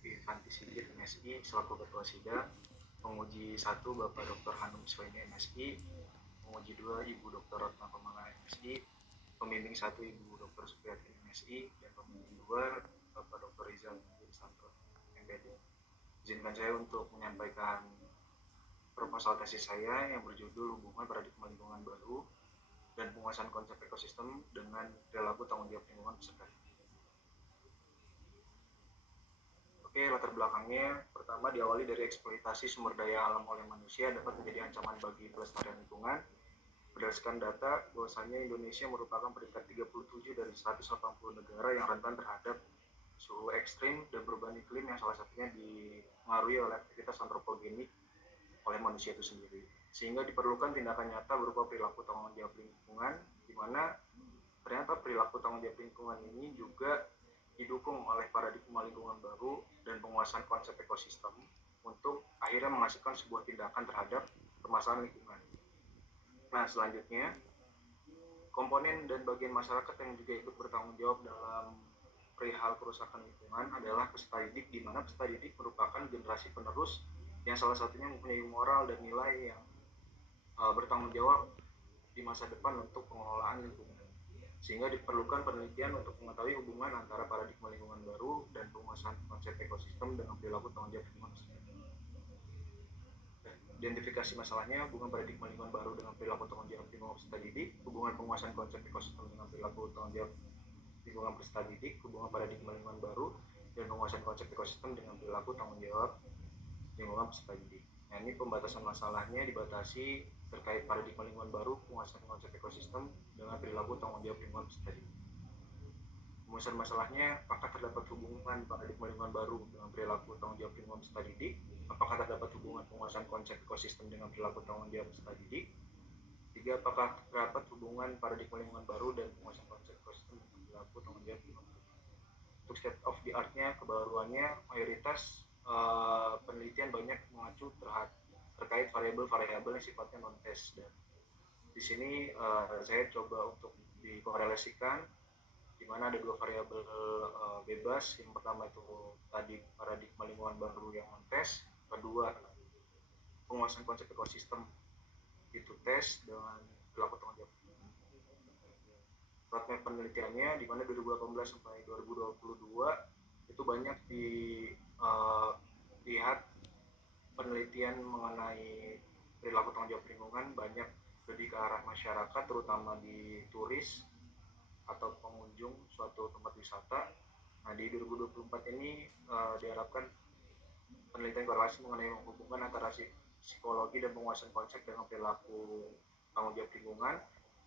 Ivanti Sigit, MSI, selaku Ketua SIDA. Penguji 1 Bapak Dr. Hanum Iswaini, MSI. Penguji 2 Ibu Dr. Ratna Pamala, MSI. Pembimbing 1 Ibu Dr. Supriyati, MSI. Dan pembimbing 2 Bapak Dr. Rizal Santo, MPD. Izinkan saya untuk menyampaikan proposal tesis saya yang berjudul Hubungan Paradigma Lingkungan Baru dan Penguasaan Konsep Ekosistem dengan Perilaku Tanggung Jawab Lingkungan Peserta. Oke, latar belakangnya pertama diawali dari eksploitasi sumber daya alam oleh manusia dapat menjadi ancaman bagi pelestarian lingkungan. Berdasarkan data, bahwasanya Indonesia merupakan peringkat 37 dari 180 negara yang rentan terhadap suhu ekstrim dan perubahan iklim yang salah satunya dipengaruhi oleh aktivitas antropogenik oleh manusia itu sendiri. Sehingga diperlukan tindakan nyata berupa perilaku tanggung jawab lingkungan, di mana ternyata perilaku tanggung jawab lingkungan ini juga didukung oleh paradigma lingkungan baru dan penguasaan konsep ekosistem untuk akhirnya menghasilkan sebuah tindakan terhadap permasalahan lingkungan. Nah, selanjutnya, komponen dan bagian masyarakat yang juga ikut bertanggung jawab dalam perihal kerusakan lingkungan adalah peserta didik, di mana peserta didik merupakan generasi penerus yang salah satunya mempunyai moral dan nilai yang bertanggung jawab di masa depan untuk pengelolaan lingkungan. Sehingga diperlukan penelitian untuk mengetahui hubungan antara paradigma lingkungan baru dan penguasaan konsep ekosistem dengan perilaku tanggung jawab lingkungan. Identifikasi masalahnya, hubungan paradigma lingkungan baru dengan perilaku tanggung jawab lingkungan peserta didik, hubungan penguasaan konsep ekosistem dengan perilaku tanggung jawab lingkungan peserta didik, hubungan paradigma lingkungan baru dan penguasaan konsep ekosistem dengan perilaku tanggung jawab lingkungan peserta didik. Nah, ini pembatasan masalahnya dibatasi terkait paradigma lingkungan baru, penguasaan konsep ekosistem dengan perilaku tanggung jawab lingkungan peserta didik. Pembahasan masalahnya, apakah terdapat hubungan paradigma lingkungan baru dengan perilaku tanggung jawab lingkungan peserta didik? Apakah terdapat hubungan penguasaan konsep ekosistem dengan perilaku tanggung jawab peserta didik? 3. Apakah terdapat hubungan paradigma lingkungan baru dan penguasaan konsep ekosistem dengan perilaku tanggung jawab lingkungan peserta didik? Untuk state of the art-nya, kebaruannya, mayoritas penelitian banyak mengacu terkait variabel-variabel yang sifatnya non-test, dan di sini saya coba untuk dikorelasikan, di mana ada 2 variabel bebas. Yang pertama itu tadi paradigma lingkungan baru yang non-test, kedua penguasaan konsep ekosistem itu tes dengan perilaku tanggung jawab. Roadmap penelitiannya di mana 2018 sampai 2022 itu banyak dilihat penelitian mengenai perilaku tanggung jawab lingkungan, banyak lebih ke arah masyarakat, terutama di turis atau pengunjung suatu tempat wisata. Nah, di 2024 ini diharapkan penelitian korelasi mengenai hubungan antara psikologi dan penguasaan konsep dengan perilaku tanggung jawab lingkungan,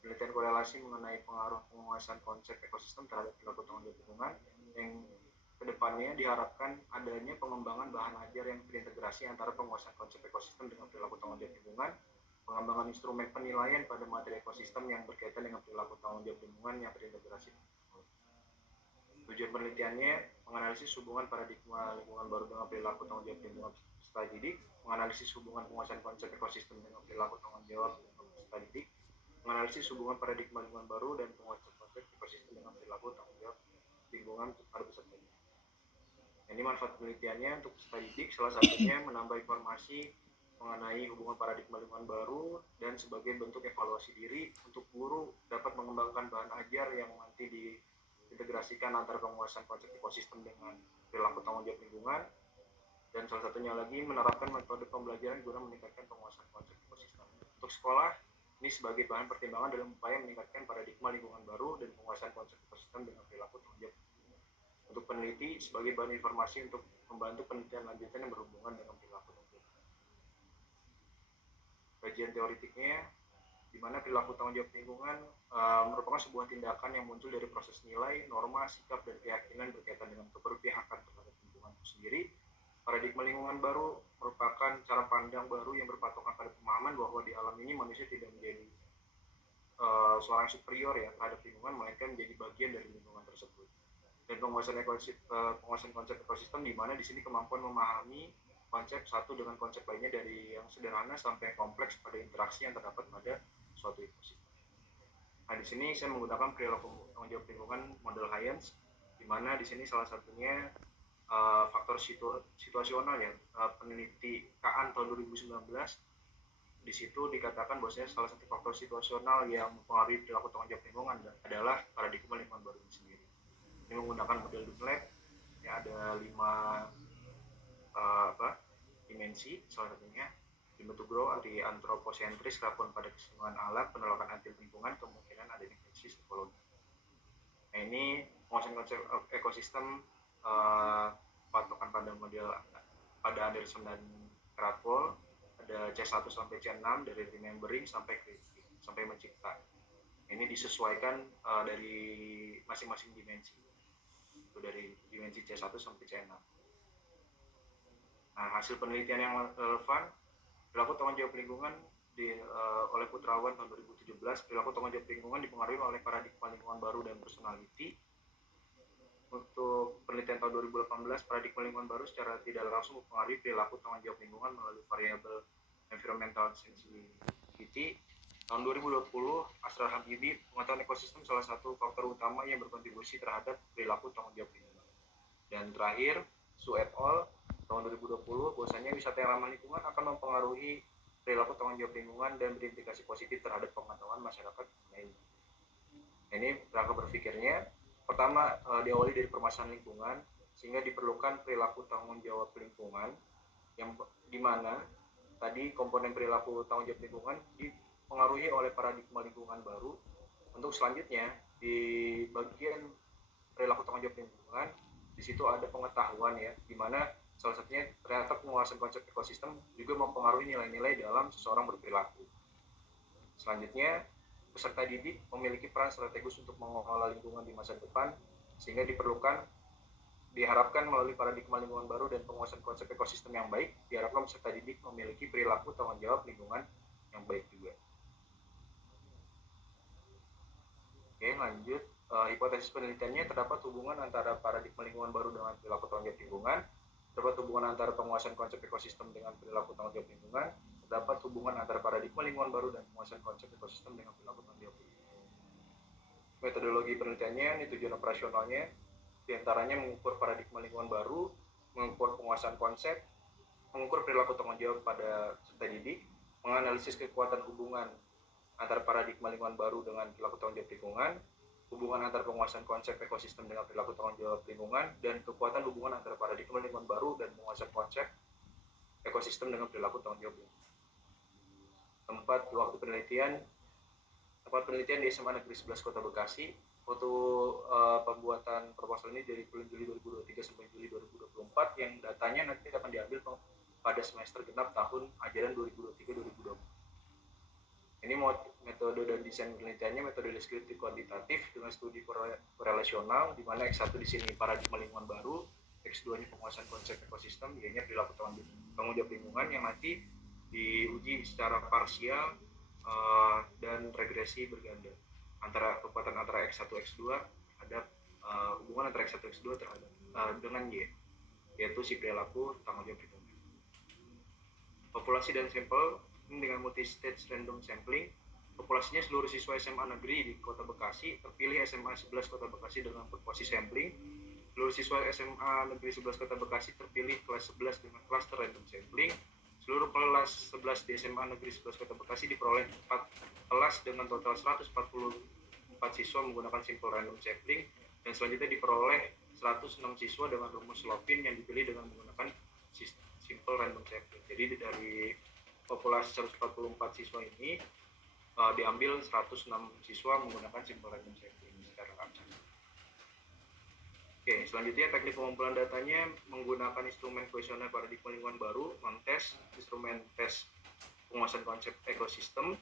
penelitian korelasi mengenai pengaruh penguasaan konsep ekosistem terhadap perilaku tanggung jawab lingkungan, yang kedepannya diharapkan adanya pengembangan bahan ajar yang terintegrasi antara penguasaan konsep ekosistem dengan perilaku tanggung jawab lingkungan, pengembangan instrumen penilaian pada materi ekosistem yang berkaitan dengan perilaku tanggung jawab lingkungan yang terintegrasi. Tujuan penelitiannya menganalisis hubungan paradigma lingkungan baru dengan perilaku tanggung jawab lingkungan peserta didik, menganalisis hubungan penguasaan konsep ekosistem dengan perilaku tanggung jawab lingkungan peserta didik, menganalisis hubungan paradigma lingkungan baru dan penguasaan konsep ekosistem dengan perilaku tanggung jawab lingkungan pada peserta didik. Ini manfaat penelitiannya untuk peserta didik, salah satunya menambah informasi mengenai hubungan paradigma lingkungan baru dan sebagai bentuk evaluasi diri untuk guru dapat mengembangkan bahan ajar yang nanti diintegrasikan antara penguasaan konsep ekosistem dengan perilaku tanggung jawab lingkungan, dan salah satunya lagi menerapkan metode pembelajaran guna meningkatkan penguasaan konsep ekosistem. Untuk sekolah, ini sebagai bahan pertimbangan dalam upaya meningkatkan paradigma lingkungan baru dan penguasaan konsep ekosistem dengan perilaku tanggung jawab. Untuk peneliti, sebagai bahan informasi untuk membantu penelitian lanjutan yang berhubungan dengan perilaku tanggung jawab. Kajian teoritiknya, di mana perilaku tanggung jawab lingkungan merupakan sebuah tindakan yang muncul dari proses nilai, norma, sikap, dan keyakinan berkaitan dengan keberpihakan terhadap lingkungan itu sendiri. Paradigma lingkungan baru merupakan cara pandang baru yang berpatokan pada pemahaman bahwa di alam ini manusia tidak menjadi seorang superior ya terhadap lingkungan, melainkan menjadi bagian dari lingkungan tersebut. Dan penguasaan konsep ekosistem, di mana di sini kemampuan memahami konsep satu dengan konsep lainnya dari yang sederhana sampai kompleks pada interaksi yang terdapat pada suatu ekosistem. Nah, di sini saya menggunakan perilaku tanggung jawab lingkungan model Haynes, di mana di sini salah satunya faktor situasional ya, peneliti KAN tahun 2019 di situ dikatakan bahwasanya salah satu faktor situasional yang mempengaruhi perilaku tanggung jawab lingkungan adalah paradigma lingkungan baru ini sendiri. Ini menggunakan model Dunlap yang ada 5 dimensi, salah satunya dibentuk grow anti antroposentris, respon pada keseimbangan alam, penolakan anti lingkungan, kemungkinan ada dimensi psikologi. Nah, ini penguasaan konsep ekosistem patokan pada model pada Anderson dan Kratwol ada C1 sampai C6 dari remembering sampai creating sampai mencipta. Ini disesuaikan dari masing-masing dimensi. Itu dari dimensi C1 sampai C6. Nah, hasil penelitian yang relevan perilaku tanggung jawab lingkungan oleh Putrawan tahun 2017, perilaku tanggung jawab lingkungan dipengaruhi oleh paradigma lingkungan baru dan personality. Untuk penelitian tahun 2018, paradigma lingkungan baru secara tidak langsung mempengaruhi perilaku tanggung jawab lingkungan melalui variabel environmental sensitivity. Tahun 2020, Asrar Habibie, pengetahuan ekosistem salah satu faktor utama yang berkontribusi terhadap perilaku tanggung jawab lingkungan. Dan terakhir, Su et al. Tahun 2020, bahwasanya wisata yang ramah lingkungan akan mempengaruhi perilaku tanggung jawab lingkungan dan berimplikasi positif terhadap pengetahuan masyarakat mengenai. Ini rangka berpikirnya, pertama diawali dari permasalahan lingkungan, sehingga diperlukan perilaku tanggung jawab lingkungan yang dimana tadi komponen perilaku tanggung jawab lingkungan dipengaruhi oleh paradigma lingkungan baru. Untuk selanjutnya di bagian perilaku tanggung jawab lingkungan, di situ ada pengetahuan ya, dimana salah satunya ternyata penguasaan konsep ekosistem juga mempengaruhi nilai-nilai dalam seseorang berperilaku. Selanjutnya, peserta didik memiliki peran strategis untuk mengelola lingkungan di masa depan, sehingga diharapkan melalui paradigma lingkungan baru dan penguasaan konsep ekosistem yang baik, diharapkan peserta didik memiliki perilaku tanggung jawab lingkungan yang baik juga. Oke, lanjut. Hipotesis penelitiannya, terdapat hubungan antara paradigma lingkungan baru dengan perilaku tanggung jawab lingkungan, terdapat hubungan antara penguasaan konsep ekosistem dengan perilaku tanggung jawab lingkungan, terdapat hubungan antara paradigma lingkungan baru dan penguasaan konsep ekosistem dengan perilaku tanggung jawab lingkungan. Metodologi penelitiannya, ini tujuan operasionalnya, diantaranya mengukur paradigma lingkungan baru, mengukur penguasaan konsep, mengukur perilaku tanggung jawab pada peserta didik, menganalisis kekuatan hubungan antara paradigma lingkungan baru dengan perilaku tanggung jawab lingkungan, hubungan antara penguasaan konsep ekosistem dengan perilaku tanggung jawab lingkungan, dan kekuatan hubungan antara paradigma lingkungan baru dan penguasaan konsep ekosistem dengan perilaku tanggung jawab lingkungan. Tempat penelitian di SMA Negeri 11 Kota Bekasi. Waktu pembuatan proposal ini dari bulan Juli 2023 sampai Juli 2024, yang datanya nanti akan diambil pada semester genap tahun ajaran 2023-2024. Ini metode dan desain penelitiannya metode deskriptif kuantitatif dengan studi korelasional, di mana X1 di sini paradigma lingkungan baru, X2-nya penguasaan konsep ekosistem, Y-nya perilaku tanggung jawab lingkungan, yang nanti diuji secara parsial dan regresi berganda kekuatan antara X1 X2 terhadap hubungan antara X1 X2 terhadap dengan Y, yaitu si perilaku tanggung jawab lingkungan. Populasi dan sampel dengan multi-stage random sampling. Populasinya seluruh siswa SMA negeri di Kota Bekasi, terpilih SMA 11 Kota Bekasi dengan proporsi sampling. Seluruh siswa SMA negeri 11 Kota Bekasi terpilih kelas 11 dengan cluster random sampling. Seluruh kelas 11 di SMA negeri 11 Kota Bekasi diperoleh 4 kelas dengan total 144 siswa menggunakan simple random sampling, dan selanjutnya diperoleh 106 siswa dengan rumus Slopin yang dipilih dengan menggunakan simple random sampling. Jadi dari populasi 144 siswa ini diambil 106 siswa menggunakan simple random sampling secara acak. Oke, selanjutnya teknik pengumpulan datanya menggunakan instrumen kuesioner paradigma lingkungan baru, non-tes, instrumen tes penguasaan konsep ekosistem,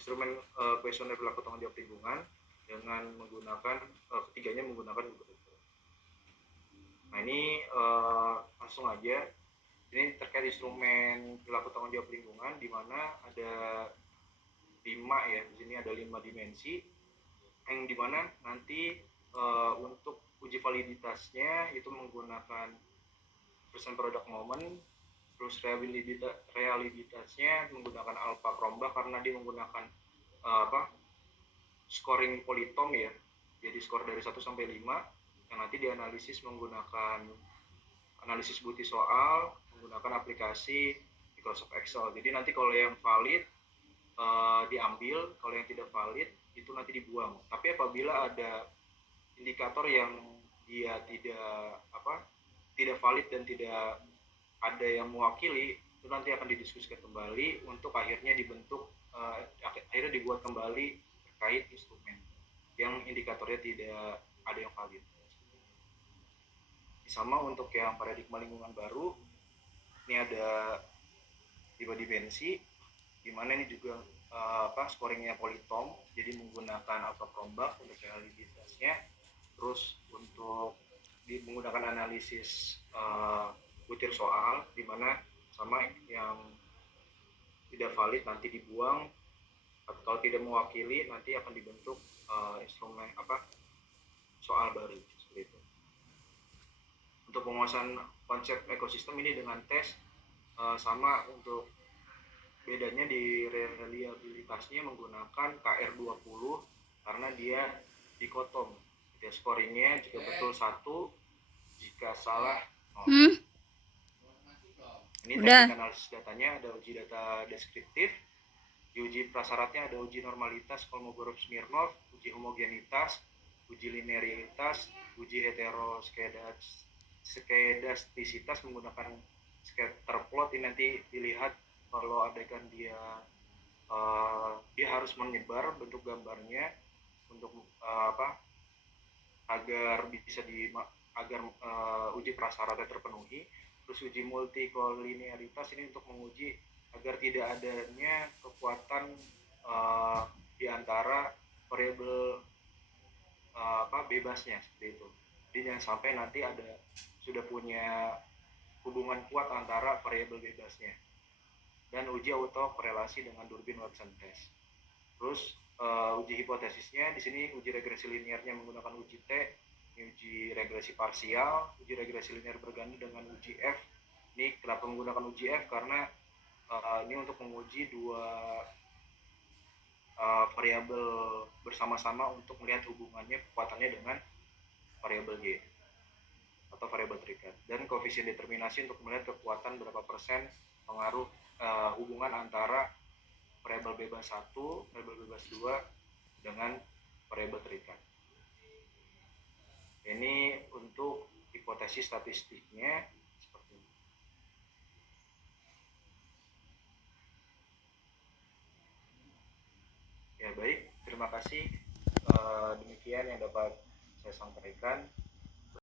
instrumen kuesioner perilaku tanggung jawab lingkungan, dengan menggunakan ketiganya menggunakan Google. Nah, ini langsung aja. Ini terkait instrumen perilaku tanggung jawab lingkungan, di mana ada 5 ya, di sini ada 5 dimensi, yang dimana nanti untuk uji validitasnya itu menggunakan percent product moment, terus realiditasnya menggunakan alpha Cronbach karena dia menggunakan scoring politom ya, jadi skor dari 1 sampai 5 yang nanti dianalisis menggunakan analisis bukti soal menggunakan aplikasi Microsoft Excel. Jadi nanti kalau yang valid diambil, kalau yang tidak valid itu nanti dibuang. Tapi apabila ada indikator yang dia tidak valid dan tidak ada yang mewakili, itu nanti akan didiskusikan kembali untuk akhirnya akhirnya dibuat kembali terkait instrumen yang indikatornya tidak ada yang valid. Sama untuk yang paradigma lingkungan baru, ini ada tiba dimensi, di mana ini juga scoringnya Polytom, jadi menggunakan alpha Chromebug untuk validitasnya. Terus untuk menggunakan analisis butir soal, di mana sama yang tidak valid nanti dibuang, atau kalau tidak mewakili nanti akan dibentuk instrumen soal baru seperti itu. Untuk penguasaan konsep ekosistem ini dengan tes sama, untuk bedanya di reliabilitasnya menggunakan KR20 karena dia dikotom. Dia scoringnya jika betul 1, jika salah 0. Ini teknik analisis datanya, ada uji data deskriptif, di uji prasyaratnya ada uji normalitas Kolmogorov-Smirnov, uji homogenitas, uji linearitas, uji heteroskedastisitas menggunakan scatter plot. Ini nanti dilihat kalau adegan dia harus menyebar bentuk gambarnya untuk agar bisa agar uji prasyaratnya terpenuhi. Terus uji multikolinearitas ini untuk menguji agar tidak adanya kekuatan di antara variabel bebasnya seperti itu. Jadi jangan sampai nanti sudah punya hubungan kuat antara variabel bebasnya. Dan uji autokorelasi dengan Durbin Watson test. Terus uji hipotesisnya di sini uji regresi linearnya menggunakan uji T, uji regresi parsial, uji regresi linear berganti dengan uji F. Ini kenapa menggunakan uji F? Karena ini untuk menguji dua variabel bersama-sama untuk melihat hubungannya, kekuatannya dengan variabel Y atau variabel terikat. Dan koefisien determinasi untuk melihat kekuatan berapa persen pengaruh hubungan antara variabel bebas 1, variabel bebas 2 dengan variabel terikat. Ini untuk hipotesis statistiknya seperti ini. Ya baik, terima kasih. Demikian yang dapat saya sampaikan.